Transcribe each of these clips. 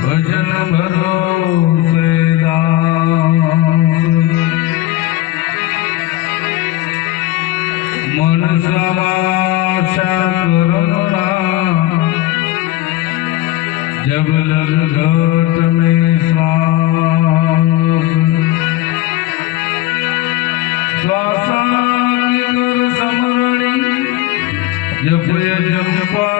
ભજન ભરો મન સમાશા કરુણા જબ લગ ઘટ મેં શ્વાસ શ્વાસા સમરણી જપ જપ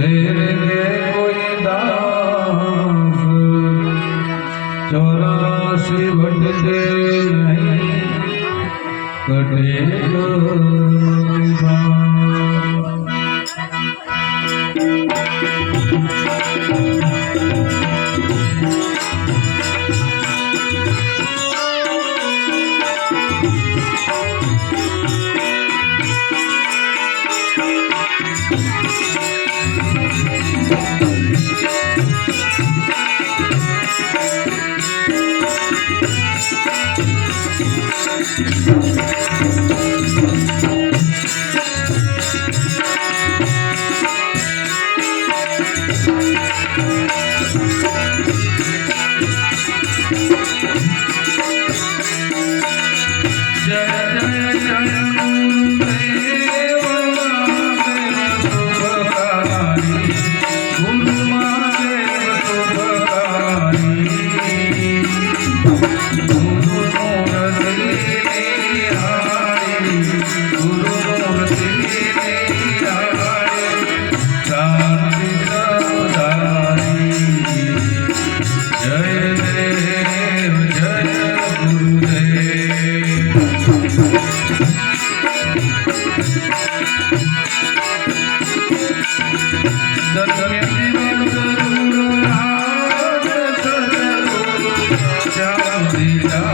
तेरे कोई दास चौरासी बट नहीं कटे Yeah. vida.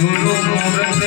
ગુરુ મૂર્તિ